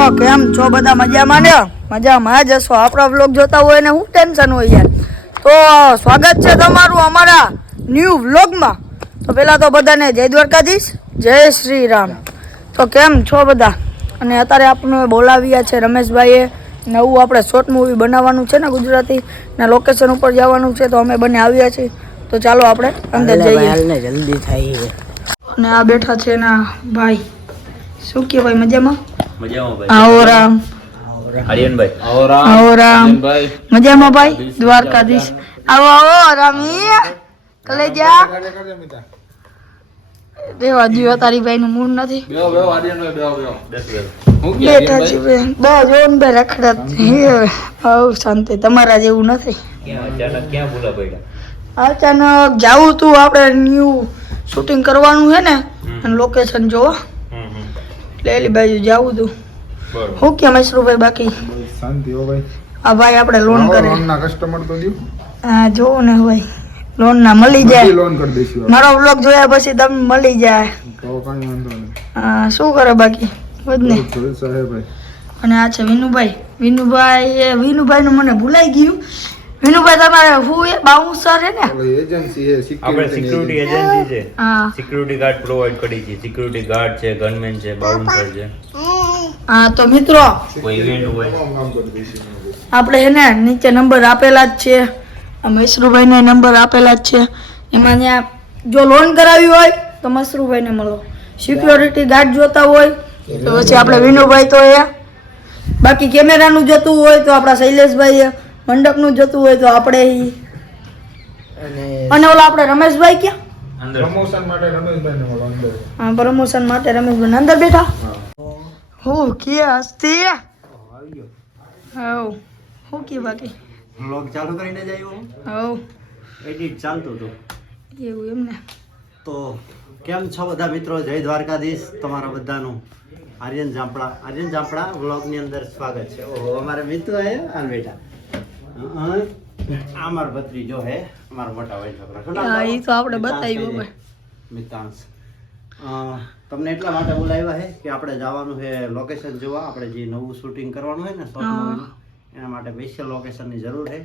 મિત્રો કેમ છો બધા મજામાં ને? મજામાં જ હશો. આપણા વ્લોગ જોતા હોય ને હું ટેન્શન હોય યાર. તો સ્વાગત છે તમારું અમારા ન્યૂ વ્લોગમાં. તો પહેલાં તો બધાને જય દ્વારકાધીશ જય શ્રી રામ તો કેમ છો બધા? અને અત્યારે આપણને બોલાવ્યા છે રમેશભાઈએ. નવું આપણે શોર્ટ મૂવી બનાવવાનું છે ને ગુજરાતી ને લોકેશન ઉપર જવાનું છે તો અમે બંને આવ્યા છીએ. તો ચાલો આપણે અંદર જઈએ. જલ્દી થાય અને આ બેઠા છે ના ભાઈ. શું કહેવાય મજામાં? મજામાં ભાઈ? આવો રામ આર્યનભાઈ? આવો રામ મજામાં ભાઈ? દ્વારકાધીશ. આવો આવો રામી. કલેજા. દેવા જીવા તારી ભાઈ નું મૂળ નથી દસ વેલ બેઠા છે બે બસ જોન બે આવ શાંતિ. તમારા જેવું નથી. અચાનક ક્યાં ભૂલા પડ્યા? અચાનક જાવું તું આપણે ન્યૂ શૂટિંગ કરવાનું છે ને. અને લોકેશન જોવા. એલી બાજુ જાવું તું. હું કેમ મૈસરુભાઈ બાકી? શાંતિ હો ભાઈ. આ ભાઈ આપણે લોન કરે. લોનના કસ્ટમર તો દો હા જોવો ને ભાઈ. લોન ના મળી જાય. લોન કરી દઈશું મારો વ્લોગ જોયા પછી તમને મળી જાય. તો કાંઈ વાંધો નહીં. હા, શું કરે બાકી? બધ ને. ભાઈ. અને આ છે વિનુભાઈ. વિનુભાઈ એ વિનુભાઈ નું મને ભૂલાઈ ગયું. વિનુભાઈ તમારે હું એ બાઉન્સર છે ને? એજન્સી હે આપણે સિક્યુરિટી એજન્સી છે. હા. સિક્યુરિટી ગાર્ડ પ્રોવાઈડ કરી છે. સિક્યુરિટી ગાર્ડ છે ગનમેન છે બાઉન્સર છે. હા તો મિત્રો કોઈ ઇવેન્ટ હોય. આપણે એને નીચે નંબર આપેલા જ છે. આ મૈસરુભાઈને નંબર આપેલા જ છે. એમાં ત્યાં જો લોન કરાવી હોય તો મશરૂભાઈને મળો. સિક્યોરિટી ગાર્ડ જોતા હોય તો પછી આપણે વિનુભાઈ તો એ. બાકી કેમેરાનું જોતું હોય તો આપણા શૈલેષભાઈ મંડપનું જતું હોય તો આપણે અને ઓલા આપણે રમેશભાઈ ક્યાં? પ્રમોશન માટે રમેશભાઈ અંદર. હા પ્રમોશન માટે રમેશભાઈ અંદર બેઠા. હું. કે હસ્તી? હવ હું કે બાકી? વ્લોગ ચાલુ કરીને જ આવ્યો. હવ. એડિટ ચાલતું હતું. એવું એમ ને. તો કેમ છો બધા મિત્રો? જય દ્વારકાધીશ તમારા બધાનું. આર્યન જામપડા આર્યન જામપડા વ્લોગની અંદર સ્વાગત છે. ઓહો અમારા મિત્રો આવ્યા આ બેટા. અ, આ મારો ભત્રીજો હે અમારો મોટા ભાઈ છોકરા. હા? ઈ તો આપણે બતાવ્યું કહી મિતાંશ. તમને એટલા માટે બોલાવ્યા હે કે આપણે જવાનું છે લોકેશન જોવા. આપણે જે નવું શૂટિંગ કરવાનું હોય ને નું, એના માટે સ્પેશિયલ લોકેશનની જરૂર છે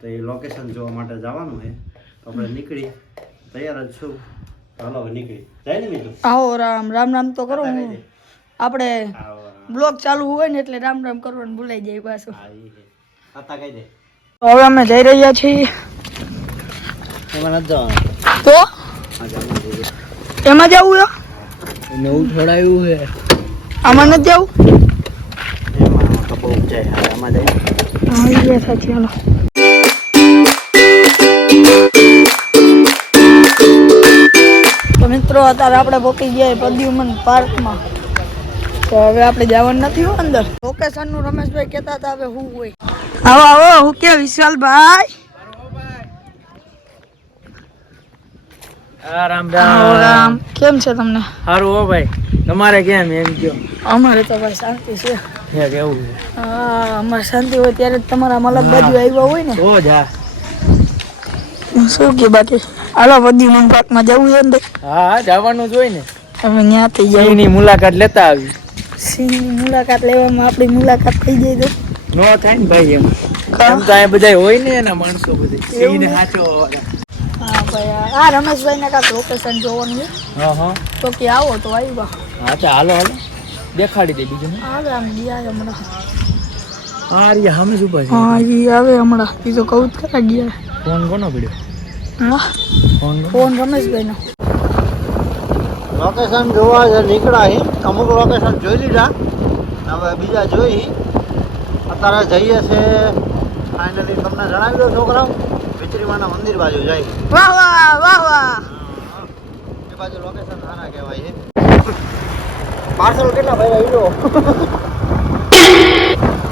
તો એ લોકેશન જોવા માટે જવાનું છે આપણે નીકળી. તૈયાર જ છું. હાલો નીકળી. જાય ને મિત્રો? આવો રામ. રામ રામ તો કરો. હું આપણે બ્લોગ ચાલુ હોય ને એટલે રામ રામ કરવાનું ભૂલાઈ જાય પાછું. હા, ઈ છે. કહી દે. તો હવે અમે જઈ રહ્યા છીએ. તો. એમાં જવું છે નવું ઉઠાડાયું છે. આમાં નથી જવું? એમાં તો મિત્રો અત્યારે આપણે પોકી ગયા પ્રદ્યુમન પાર્કમાં. તો હવે આપણે જવાનું નથી હો અંદર. લોકેશનનું રમેશભાઈ કહેતા હતા હવે હું હોય. આવો આવો હું કે વિશાલભાઈ? રામ રામ. કેમ છે તમને? સારું હો ભાઈ. તમારે કેમ એમ કયો? અમારે તો ભાઈ શાંતિ છે. કેવું હા અમારે શાંતિ હોય ત્યારે તમારા મલક બાજુ આવ્યા હોય ને. તો જ હા. શું કે બાકી? હાલો પ્રદ્યુમન પાર્કમાં જવું છે અંદર હા જવાનું જ હોય ને. હવે ત્યાંથી જાય સિંહની મુલાકાત લેતા આવી. સિંહની મુલાકાત લેવામાં આપણી મુલાકાત થઈ જાય તો? નો થાય ને ભાઈ એમ? એમ તો આ બધા હોય ને એના માણસો બધા. સિંહને ને? સાચો આ- આ રમેશભાઈ ને કાંક લોકેશન જોવાનું છે. હા હા. તો કે આવો તો આવ્યા હા તો હાલો હાલો. દેખાડી દે બીજું આવે આમ ગયા હમણાં. હા રે હમે શું પાછી હા ઈ આવે હમણાં. ઈ તો કહું જ ખરા ગયા. ફોન કોનો પડ્યો? હા? ફોન ફોન રમેશભાઈ નો લોકેશન જોવા નીકળ્યા. છે અમુક લોકેશન જોઈ લીધા. હવે બીજા જોઈ. અત્યારે જઈએ છે. ફાઇનલી તમને જણાવી દો છોકરાઓ વિચરીમાના મંદિર બાજુ જાય. વાહ વાહ વાહ વાહ એ બાજુ લોકેશન સારા કહેવાય છે. પાર્સલ કેટલા ભાઈ લો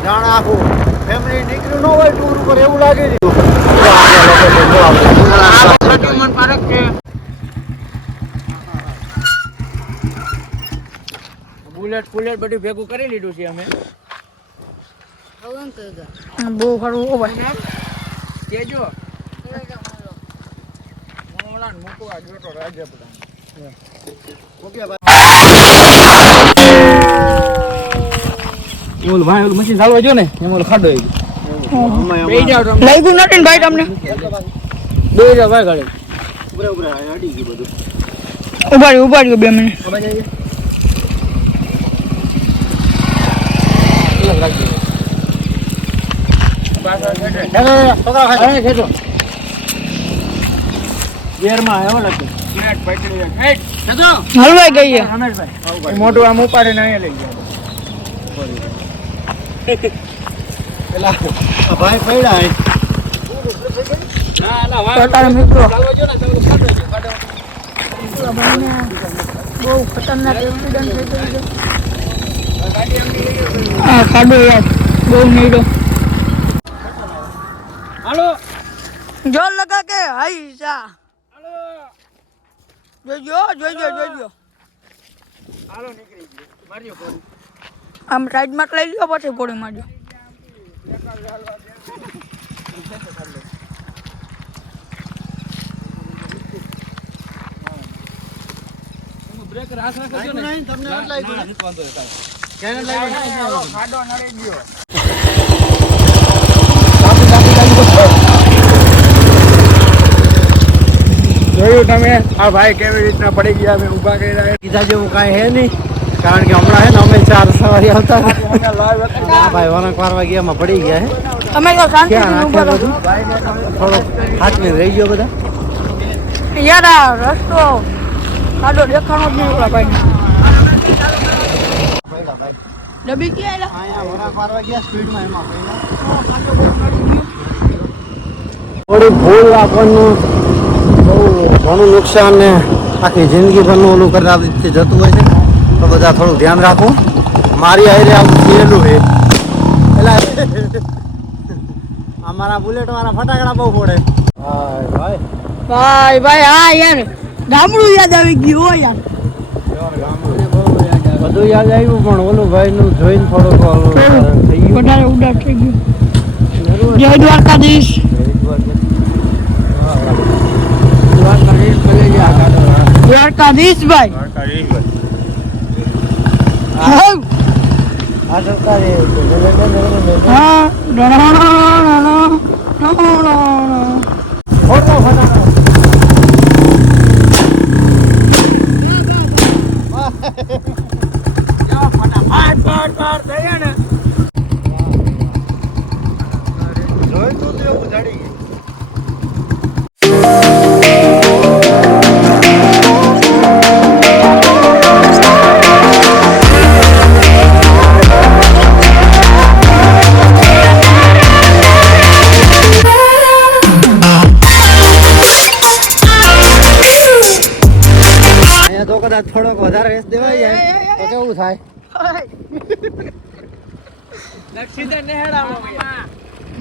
જાણ આખું. ફેમિલી નીકળ્યું ન હોય ટૂર ઉપર એવું લાગે છે. બુલેટ ફુલેટ બધું ભેગું કરી લીધું છે અમે. બહુ સારું હો ભાઈ. કેજો. મોલાન મૂકવા જોતો રાજપડા ઓકે ભાઈ ઓલું ભાઈ ઓલું મશીન ચાલવા જો ને એમાં ઓલો ખાડો આવી લાગ્યું નથી ભાઈ તમને? બે જાવ ભાઈ ગાડી. ઉભરે ઉભરે અડી ઊભા રહ્યો ઊભા રહ્યો બે મિનિટ હલવાઈ ગઈ છે. મોટું આમ ઉપાડીને અહીંયા લઈ ગયા ભાઈ પડ્યા. ના ના મિત્રો ને બહુ ખતરનાક એક્સિડન્ટ બહુ નીડો હાલો. જો લગા કે હાઈ સા હાલો. જોજો જોજો જોજો. હાલો નીકળી ગયો. મારજો ગોળી આમ સાઈડમાં લઈ લ્યો પછી ગોળી મારજો બ્રેક રાસ રાખજો ને. તમને લાગ્યું ને? નથી વાંધો લાગ્યું? ખાડો નડી ગયો. જોયું તમે? આ ભાઈ કેવી રીતના પડી ગયા? અમે ઊભા રહ્યા કીધા જેવું કાંઈ હે નહીં કારણ કે હમણાં હે ને અમે ચાર સવારી આવતા આ ભાઈ વરંક વારવા ગયા એમાં પડી ગયા હે. તમે તો શાંતિથી ક્યાં ઊભા રાખે રહો થોડોક ગયો બધા. યાર આ રસ્તો ખાડો દેખાણો જ નહીં ભાઈ. ક્યાં. થોડી ભૂલ આપણનું ઘણું નુકસાન ને આખી જિંદગી ભરનું ઓલું કરતા રીતે જતું હોય છે. તો બધા થોડું ધ્યાન રાખવું મારી આયરે આવું થયેલું છે. એટલે અમારા બુલેટ વાળા ફટાકડા બહુ ફોડે. હાય ભાઈ. ભાઈ ભાઈ હા યાર. ગામડું યાદ આવી ગયું હોય યાર. બધું યાદ આવ્યું પણ ઓલું ભાઈ નું જોઈને થોડુંક ઓલું થઈ ગયું. વધારે ઉડાર થઈ ગયું. જય દ્વારકાધીશ. દ્વારકાધીશ ભાઈ હા.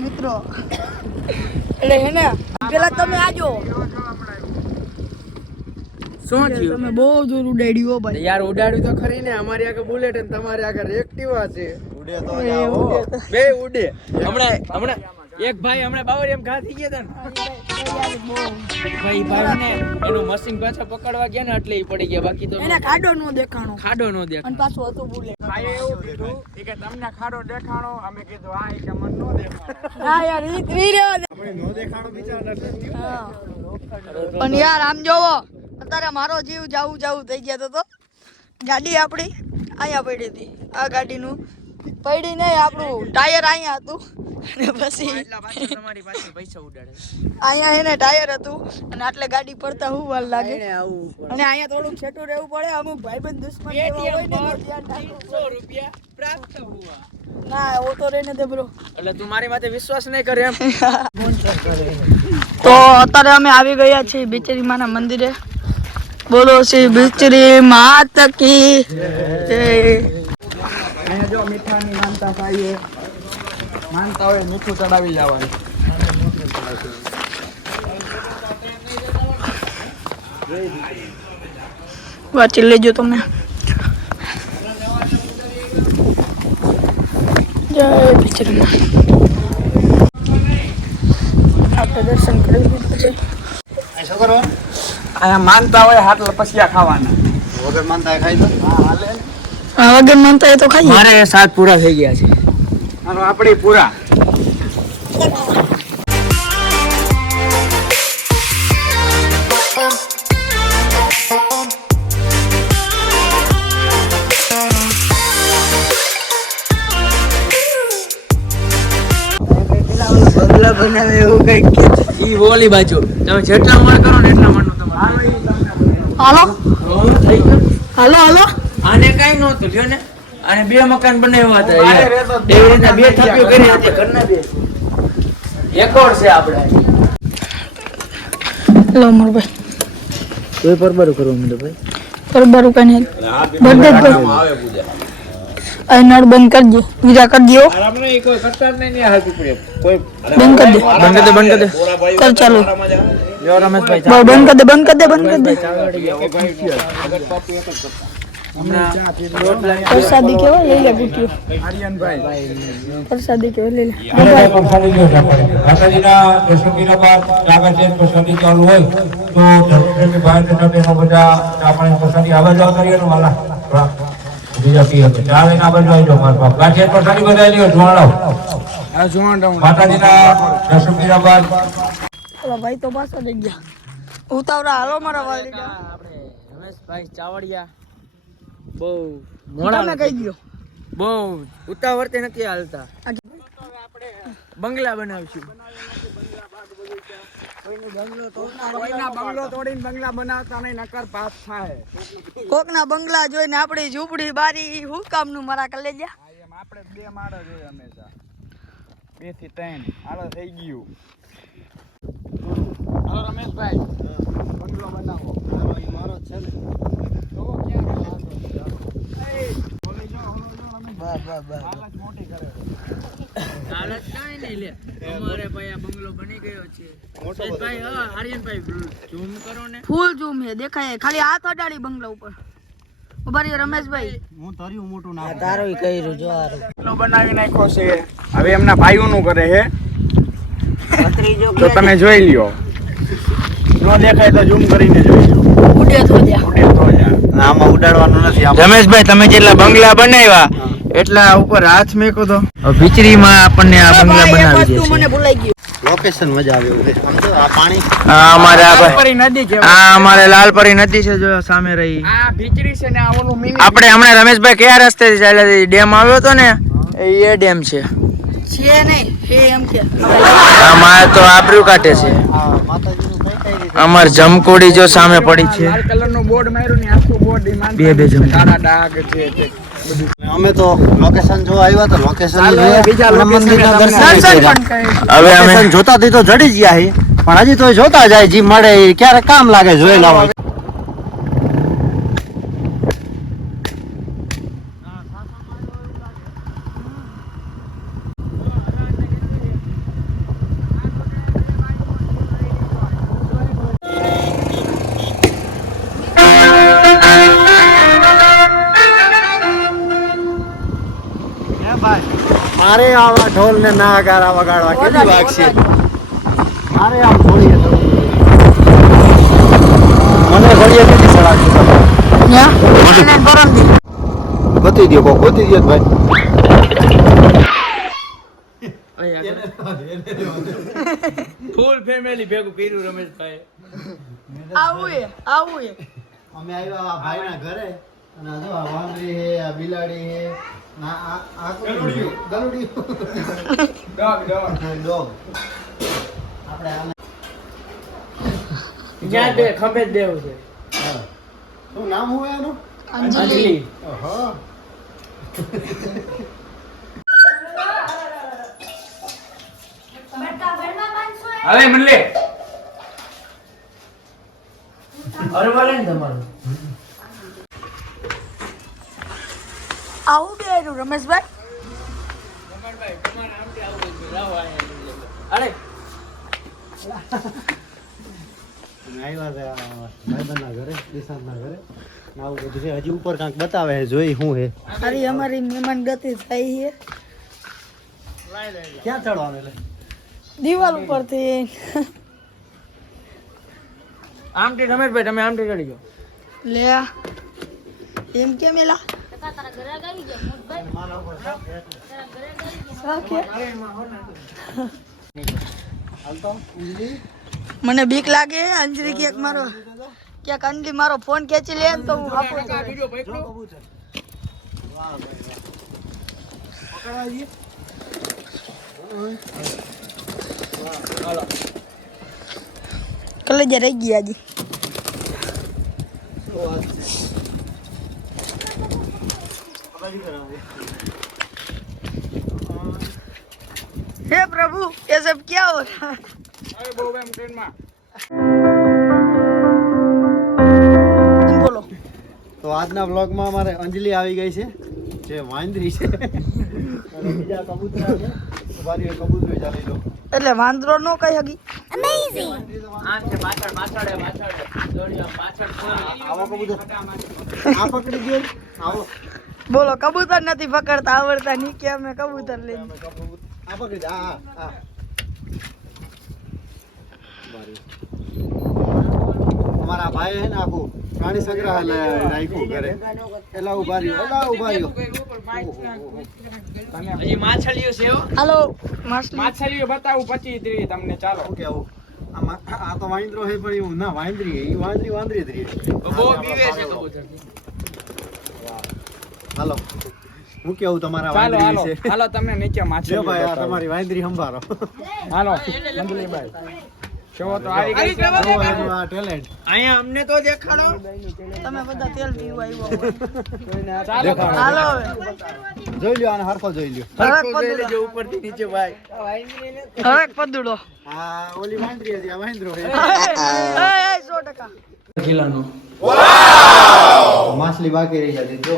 મિત્રો. એટલે હે ને પેલા તમે આજો. શું થયું? તમે બહુ દૂર ઉડાડ્યું હો ભાઈ. યાર ઉડાડ્યું તો ખરી ને. અમારી આગળ બુલેટ અને તમારી આગળ એક્ટિવા છે. ઉડે તો જાઓ. બે ઉડે. હમણાં હમણાં એક ભાઈ હમણાં બાવરી એમ ઘા થઈ ગયા હતા ને. ભાઈ ભાઈ ને એનું મશીન પાછા પકડવા ગયા ને એટલે પડી ગયા. બાકી તો એને ખાડો નો દેખાણો. ખાડો નો દેખાણો. અને પાછું હતું બોલે ભાઈ એવું કીધું કે તમને ખાડો દેખાણો? અમે કીધું આ કે મન નો દેખાણો. હા યાર ઈ રહેવા દે નો દેખાણો બિચારા નથી પણ યાર આમ જોવો અત્યારે મારો જીવ જાવું જાવું થઈ ગયા તો. ગાડી આપણી અહીંયા પડી હતી આ ગાડીનું. પડી નહીં આપણું. ટાયર અહીંયા હતું. અને પછી તમારી પાસે પૈસા ઉડાડે અહીંયા એને ટાયર હતું. અને આટલે ગાડી પડતા હું વાર લાગે. અને અહીંયા થોડુંક છેટું રહેવું પડે. અમુક ભાઈબંધ દુશ્મન હોય ને. રૂપિયા પ્રાપ્ત હુઆ. ના ઓ તો રહીને દે બ્રો એટલે તું મારી માથે વિશ્વાસ નહીં કરે એમ. તો અત્યારે અમે આવી ગયા છીએ બિચરી માના મંદિરે. બોલો શ્રી બિચરી માત કી જય. મીઠાની માનતા ભાઈએ માનતા હોય મીઠું ચડાવી જવાનું વાંચી લેજો તમે. જય બિચરી આપણે દર્શન કરી લીધું છે. માનતા હોય હાટલા પસિયા ખાવાના. વગર માનતા ખાઈ દો હા હાલે. વગર માનતા એ તો ખાઈ મારે સાત પૂરા થઈ ગયા છે. અને આપણે પૂરા. બગલા બનાવે એવું કંઈક ઈ ઓલી બાજુ. તમે જેટલા મણ કરો ને એટલા મણનું તમારે. હાલો? હવે થઈ ગયું હાલો હાલો. આને કઈ નહોતું લ્યો ને. અને બે મકાન બનાવ્યા હતા. એવી રીતના બે થપ્પીઓ કરી હતી. ઘરના બે. એકોડ છે આપણે. લો મોરભાઈ. કોઈ પરબારું કરવા કરવું ભાઈ. પરબારું કઈ નહીં. બધે જ. આ નળ બંધ કરજો બીજા કરી દો આપણે કોઈ કરતા જ નહીં ને હાલ પીપળે કોઈ બંધ કરી દે. બંધ કરી દે બંધ કરી દે. કર ચાલો બંધ કરી દે બંધ કરી દે બંધ કરી દે. પ્રસાદી કેવો લઈ લે ગુટિયો? પ્રસાદી કેવો લઈ લે? માતાજીના દર્શન કર્યા બાદ આગળ જે પ્રસાદી ચાલુ હોય તો ધર્મેન્દ્રભાઈ ભાઈ ને સાથે બધા આપણે પ્રસાદી આવા જવા કરીએ ને વાલા. બીજા પી તો ચાલે ના બાજુ આવી જાઓ મારા બાપ. ગાંઠિયા પ્રસાદી બધા લ્યો જોવાળો. માતાજીના દર્શન કર્યા બાદ. ઓલા ભાઈ તો પાછા થઈ ગયા. ઉતાવળા હાલો મારા વાલી. આપણે રમેશભાઈ ચાવડિયા. બહુ મોડા કહી દો બહુ ઉતાવળતે નથી હાલતા. બંગલા બનાવશું. કોકના બંગલા જોઈને આપણી ઝૂંપડી બારી હું કામનું મારા કલેજા બેથી ત્રણ. હાલો થઈ ગયું. હાલત કાંઈ નહીં લે અમારે ભાઈ આ બંગલો બની ગયો છે ને. ફૂલ ઝૂમ હે દેખાય ખાલી હાથ અડાડી બંગલા ઉપર. ઊભા રમેશભાઈ. હું તર્યું મોટું નામ. બનાવી નાખ્યો છે. હવે એમના ભાઈઓનું કરે છે. તો તમે જોઈ લ્યો. ન દેખાય તો ઝૂમ કરીને જોઈ લો ઉડે તો ઉડે. તો યાર ના, આમાં ઉડાડવાનું નથી રમેશભાઈ તમે જેટલા બંગલા બનાવ્યા એટલા ઉપર હાથ મેકો તો. ભીચરીમાં આપણને આ બંગલા બનાવી દે મને ભૂલાઈ ગયું. લોકેશન મજા આવે છે. સમજો આ પાણી આ અમારે લાલપરી નદી છે. આ અમારે લાલપરી નદી છે જો સામે રહી. આ ભીચરી છે ને આ ઓલું મિની આપણે હમણાં રમેશભાઈ કયા રસ્તે ચાલ્યા ડેમ આવ્યો હતો ને એ ડેમ છે. છે નહીં એમ કે. અમારે તો આબરૂ કાઢે છે. આ માતાજીનું કઈ કઈ રીતે અમાર જમકોડી જો સામે પડી છે. લાલ કલરનું બોર્ડ માર્યું ને આખું બોર્ડ બે બે. અમે તો લોકેશન જોવા આવ્યા તો લોકેશન હવે અમે જોતા તો જડી જ ગયા હી. પણ હજી તો જોતા જાય જી મળે ક્યારે કામ લાગે જોઈ લાવો. ઢોલ ને નાગારા વગાડવા. કેટલી વાગશે મારે આમ ઘોડીએ. મને ઘોડીએ કેટલી પરમદી બતી દો કોક બતી દો ભાઈ. ફૂલ ફેમિલી ભેગું કર્યું રમેશભાઈ આવું આવું અમે આવ્યા આ ભાઈના ઘરે. અને જો આ વાંદરી હે આ બિલાડી હે ના આ આ ગલુડિયું ગલુડિયું ડોગ આપણે આને જ્યાં બે ખંભે જ છે. હા. શું નામ હોય એનું? અંજલિ. ઓહો હવે મનલે અરે બોલે ને તમારું આવું બે આવ્યું રમેશભાઈ અરે અમે આવ્યા છે આ ભાઈબંધના ઘરે દિશાંતના ઘરે આવું બધું છે. હજી ઉપર કાંક બતાવે છે જોઈ શું હે અરે અમારી મહેમાન ગતિ થાય છે. ક્યાં ચડવાનું એટલે દિવાલ ઉપરથી. આમથી રમેશભાઈ તમે આમથી ચડી જાઓ. લે એમ કેમ એલા? મને બીક લાગે અંજરી ક્યાંક મારો ક્યાંક અંજલી મારો ફોન ખેંચી લે તો હું આપું કલેજા રહી ગયા હજી हे प्रभु ये सब क्या हो रहा है અરે બહુ એમ ટ્રેનમાં तुम बोलो તો આજના બ્લોગમાં અમારે અંજલિ આવી ગઈ છે જે વાંદરી છે અને બીજા કબૂતરા છે ઉભારીઓ કબૂતરો ચાલી લો એટલે વાંદરો નો કઈ હગી આમ છે પાછળ પાછળ હે, પાછળ હે. દોડ્યો, પાછળ કોઈ. આવો કબૂતર આ પકડી ગયો આવો બોલો કબૂતર નથી પકડતા આવડતા ની કે અમે કબૂતર લઈને. આ પકડી જા આ આ. અમારા ભાઈ હે ને આખું પ્રાણી સંગ્રહાલય રાખ્યું ઘરે. એલા ઊભા રહ્યો એલા ઊભા રહ્યો. હજી માછલીઓ છે હાલો માછલીઓ બતાવું પછી ત્રી તમને ચાલો. આમાં આ તો વાંદરો છે પણ એવું ના વાંદરી એ વાંદરી વાંદરી બહુ બીવે છે કબૂતર હાલો. હું કેવું તમારા ચાલો હાલો. વાંદરી વિશે? હાલો તમને નીચે જો માછલીઓ ભાઈ આ બતાવું. તમારી વાંદરી સંભાળો હાલો મંગલીભાઈ જોવો તો આવી ગઈ છે. જુઓ એનું આ ટેલેન્ટ અહીંયા અમને તો દેખાડો. તમે બધા તેલ પીવા આવ્યો ચાલો હાલો હવે. જોઈ લ્યો આને હરખો જોઈ લ્યો. હવે પદુડો જો ઉપરથી નીચે ભાઈ. હવે પદુડો આ ઓલી વાંદરી હતી આ વાંદરો છે એ સો ટકા. માછલી બાકી રહી જતી જો.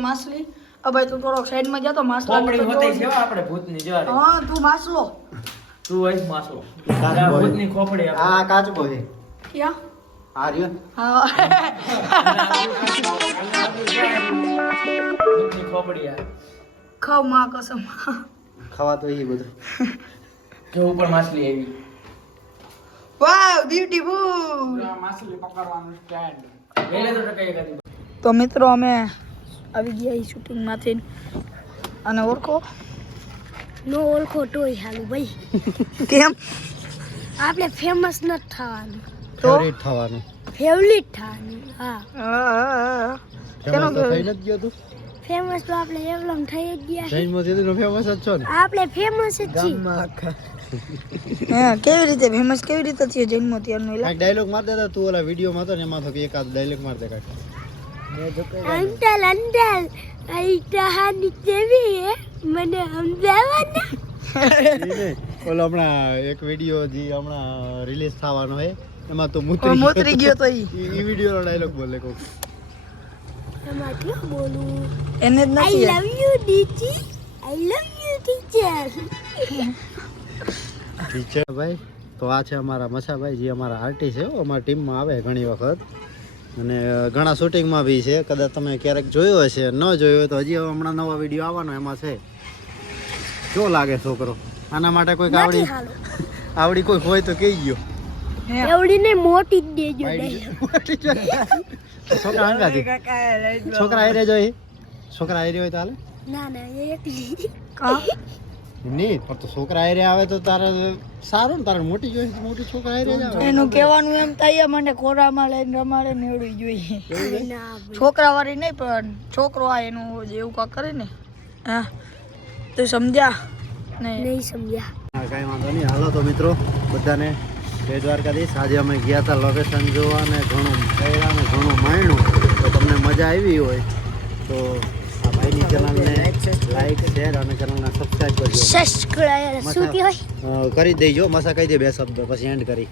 માછલી અભાઈ તું થોડોક સાઈડમાં જા તો માછલા પોપડી હોતી છે હો આપણે ભૂતની જો હા તું માછલો. તું હોય માસલો કાચબો. ભૂતની ખોપડી આ કાચબો છે. ક્યાં? આ રહ્યો. ને. હા ખોપડી આ. ખાવમાં કસમ. ખાવા તો એ બધું. જો ઉપર માછલી આવી. વાવ બ્યુટીફુલ માછલી પકડવાનું સ્ટેન્ડ એટલે તો મિત્રો અમે આવી ગયા એ શૂટિંગમાંથી. અને ઓળખો? નો ઓળખો તોય હાલું ભાઈ. કેમ? આપણે ફેમસ નથી થવાનું. તો? ફેવરિટ થવાનું. ફેવરિટ થવાનું હા. હા, કેનો થઈ નથી ગયો તું? ફેમસ તો આપણે એવલમ થઈ જ ગયા છે. જૈનમાંથી ફેમસ જ છો ને? આપણે ફેમસ જ છીએ. હા કેવી રીતે ફેમસ કેવી રીતે થયો જન્મ ત્યારનો કાંઈક ડાયલોગ માર દેતા તું ઓલા વિડીયોમાં તો ને એમાં તો એકાદ ડાયલોગ માર દે અંતલ અંતલ આઈ કહાની કેવી હે? મને સમજાવવાના ઓલો હમણાં એક વીડિયો જે હમણાં રિલીઝ થવાનો હે. એમાં તો મૂતરી મોતરી ગયો તો ઈ. વિડિયો ડાયલોગ બોલે કોક. એને જ I love you DT I love you teacher teacher ભાઈ તો આ છે અમારા મસાભાઈ જે અમારા આર્ટિસ્ટ છે હો, અમારા ટીમમાં આવે ઘણી વખત. અને ઘણા શૂટિંગમાં બી છે. કદાચ તમે ક્યારેક જોયો હશે. ન જોયો હોય તો હજી હમણાં નવા વીડિયો આવવાનો એમાં છે. જો લાગે છોકરો? આના માટે કોઈક આવડી આવડી કોઈ હોય તો કહી ગયો એવડી ને મોટી જ દેજો છોકરા હંગાથી છોકરા આવી રહેજો એ છોકરા હારે હોય તો ના ના એ એકલી. કા? નહીં પણ તો છોકરા હારે આવે તો તારે સારું ને તારે મોટી જોઈએ મોટી છોકરા જ આવે. એનું કહેવાનું એમ થાય મને ખોરામાં લઈને રમાડે ને એવડું જોઈએ છોકરા વાળી નહીં પણ છોકરો આ એનું જેવું કાંક કરે ને. હા તો સમજ્યા? નહીં. નહીં સમજ્યા. કાંઈ વાંધો નહીં. હાલો તો મિત્રો બધાને જય દ્વારકાધીશ. આજે અમે ગયા હતા લોકેશન જોવા ને ઘણું કર્યા ને ઘણું માણ્યું. તો તમને મજા આવી હોય તો આ ભાઈની ચેનલને લાઈક શેર અને ચેનલને સબસ્ક્રાઈબ કરજો. સબસ્ક્રાઇબ શું કહેવાય કરી દેજો. મસા કહી દે બે શબ્દ પછી એન્ડ કરી.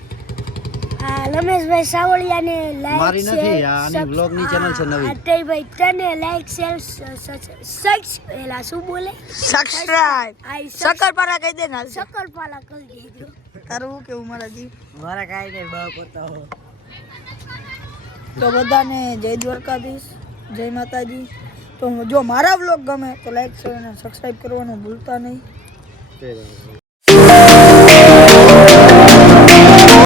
રમેશભાઈ સાવળિયાને લાઈક મારી નથી, આ આની બ્લોગની ચેનલ છે નવી. ભાઈ તને લાઈક શેર સચ એલા શું બોલે? સબસ્ક્રાઇબ પાલા કહી દે ને શકરપાલા કહી દેજો. તારું શું કેવું મારા જી મારા કાંઈ નહીં હો. તો બધાને જય દ્વારકાધીશ જય માતાજી. તો જો મારા બ્લોગ ગમે તો લાઈક શેર અને સબસ્ક્રાઇબ કરવાનું ભૂલતા નહીં.